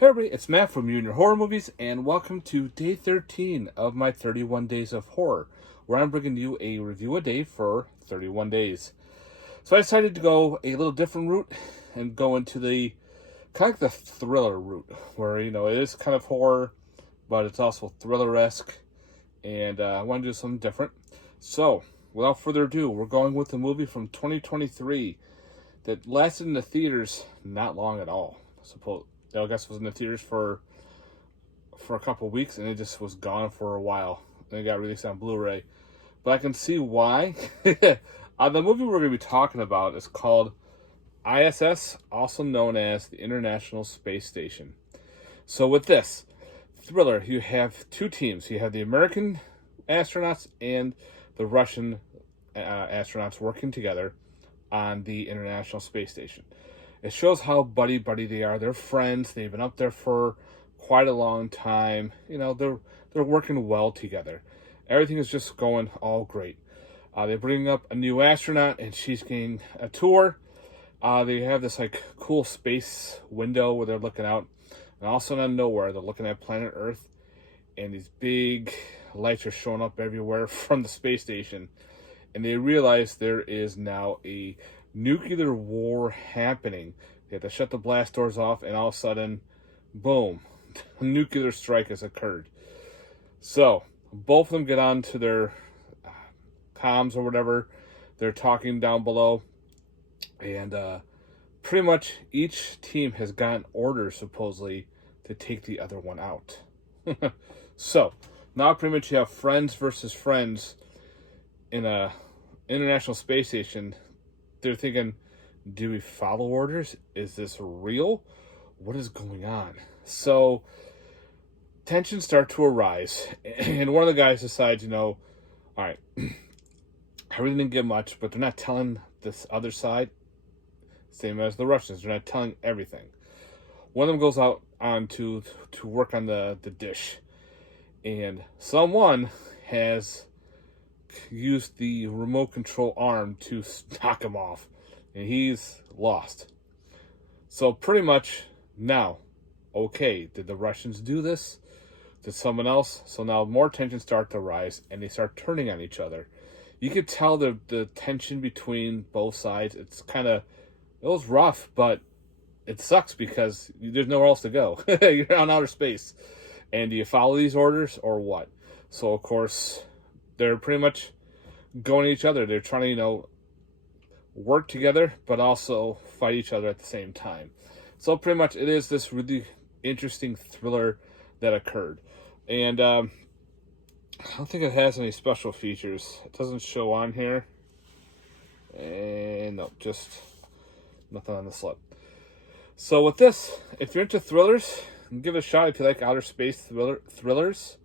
Hey everybody, it's Matt from Your Horror Movies, and welcome to day 13 of my 31 Days of Horror, where I'm bringing you a review a day for 31 days. So I decided to go a little different route and go into the kind of like the thriller route, where, it is kind of horror, but it's also thriller-esque, and I want to do something different. So, without further ado, we're going with a movie from 2023 that lasted in the theaters not long at all. I guess it was in the theaters for a couple of weeks, and it just was gone for a while. And it got released on Blu-ray. But I can see why. The movie we're going to be talking about is called ISS, also known as the International Space Station. So with this thriller, you have two teams. You have the American astronauts and the Russian astronauts working together on the International Space Station. It shows how buddy-buddy they are. They're friends. They've been up there for quite a long time. They're working well together. Everything is just going all great. They bring up a new astronaut, and she's getting a tour. They have this cool space window where they're looking out, and all of a sudden, out of nowhere, they're looking at planet Earth, and these big lights are showing up everywhere from the space station, and they realize there is now a nuclear war happening. They have to shut the blast doors off, and all of a sudden, boom, a nuclear strike has occurred. So, both of them get on to their comms or whatever. They're talking down below, and pretty much each team has gotten orders, supposedly, to take the other one out. So, now pretty much you have friends versus friends in a International Space Station. They're thinking, do we follow orders? Is this real? What is going on? So, tensions start to arise, and one of the guys decides, all right, I really didn't get much, but they're not telling this other side, same as the Russians. They're not telling everything. One of them goes out on to work on the dish, and someone has used the remote control arm to knock him off, and he's lost. So pretty much now, okay, did the Russians do this? Did someone else? So now more tensions start to rise, and they start turning on each other. You could tell the tension between both sides. It was rough, but it sucks because there's nowhere else to go. You're on outer space, and do you follow these orders or what? So of course, they're pretty much going at each other. They're trying to, work together, but also fight each other at the same time. So pretty much it is this really interesting thriller that occurred. And I don't think it has any special features. It doesn't show on here. And no, just nothing on the slip. So with this, if you're into thrillers, give it a shot if you like outer space thrillers.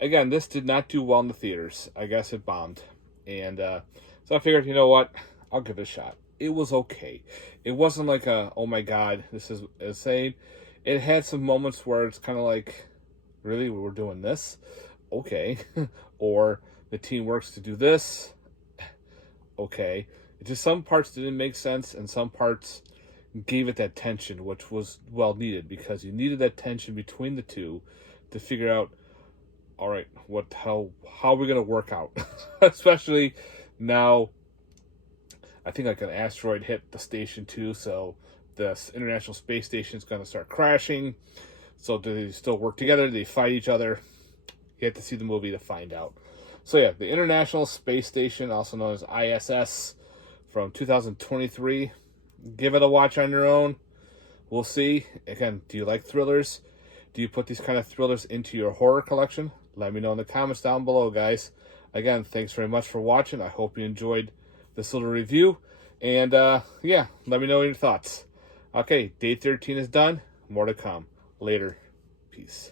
Again, this did not do well in the theaters. I guess it bombed. And so I figured, you know what? I'll give it a shot. It was okay. It wasn't like oh my God, this is insane. It had some moments where it's kind of like, really, we're doing this? Okay. Or the team works to do this? Okay. It just some parts didn't make sense, and some parts gave it that tension, which was well needed, because you needed that tension between the two to figure out, all right, how are we going to work out? Especially now, I think an asteroid hit the station too, so the International Space Station is going to start crashing. So do they still work together? Do they fight each other? You have to see the movie to find out. So yeah, the International Space Station, also known as ISS, from 2023. Give it a watch on your own. We'll see. Again, do you like thrillers? Do you put these kind of thrillers into your horror collection? Let me know in the comments down below, guys. Again, thanks very much for watching. I hope you enjoyed this little review. And, yeah, let me know your thoughts. Okay, day 13 is done. More to come. Later. Peace.